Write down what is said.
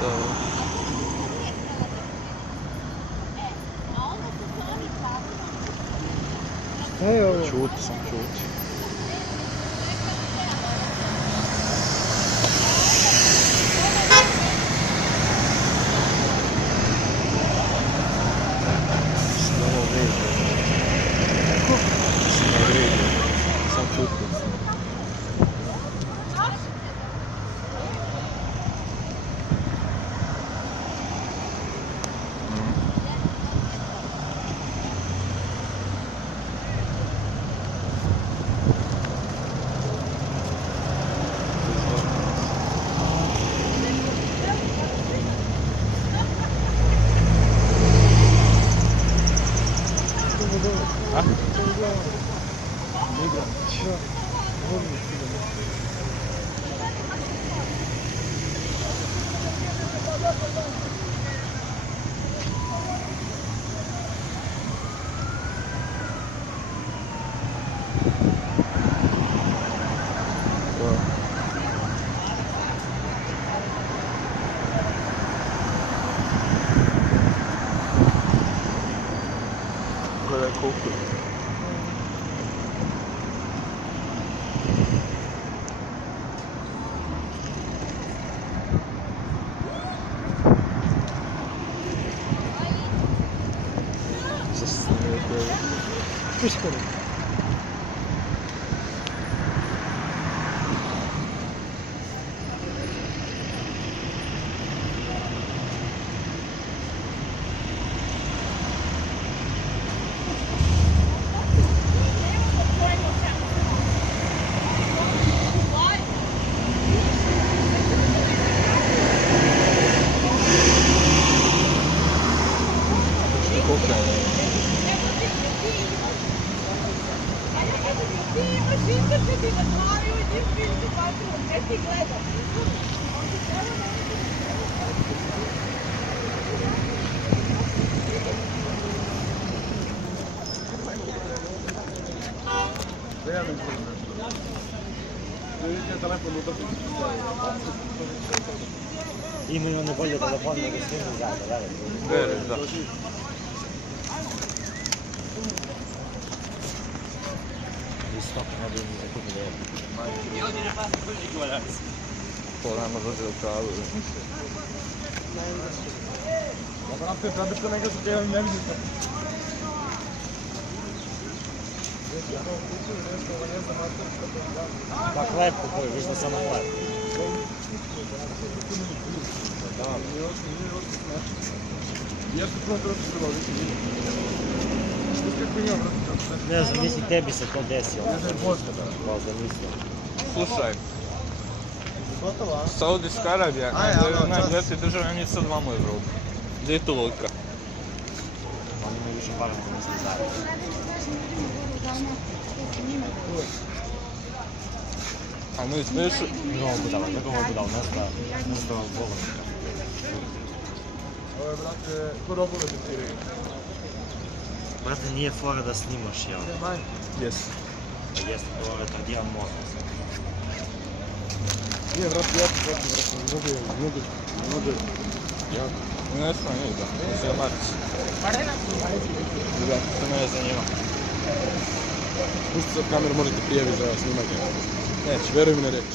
Šta je ovo? Čuti sam, čuti. Mislim da ovo veže. Mislim da veže. Sam čuti. A? Gledaj koliko je. Puškali. Koliko je? Imaju one bolje telefone nego snimaju zajedno, gledaj. Veruješ, da. I stop na bi mi zakupi da je. To nama dođe u pravu. Opet zabiško neka su te ne vidim. Pa hleb kupuju, viš da samo hleb. Jeste puno troši što ovo više nije. Kako imam vrati? Ne znam, mislim tebi se to desilo. Ne znam, možda da. Možda mislim. Slušaj, Gotovo, a? Saudijska Arabija, najbogatija država, ja nije sad vamo u Evropi. Gdje je tu logika? Oni imaju više para nego misli zajedno. A mi smiješu? Mnogo budala, ne znam govornika. Ovo je, brate, ko robove detiraju. Brate, nije fora da snimaš, jel? Manje. Jesi. Pa jeste, to je retardiran mozak. Nije, brate, jako, mnogo, jako. Ne znam, nije da. Uzeo Marić. Da, to me zanima. Pušti sad kameru, možete prijavi za snimanje. Neće, veruj mi na reč.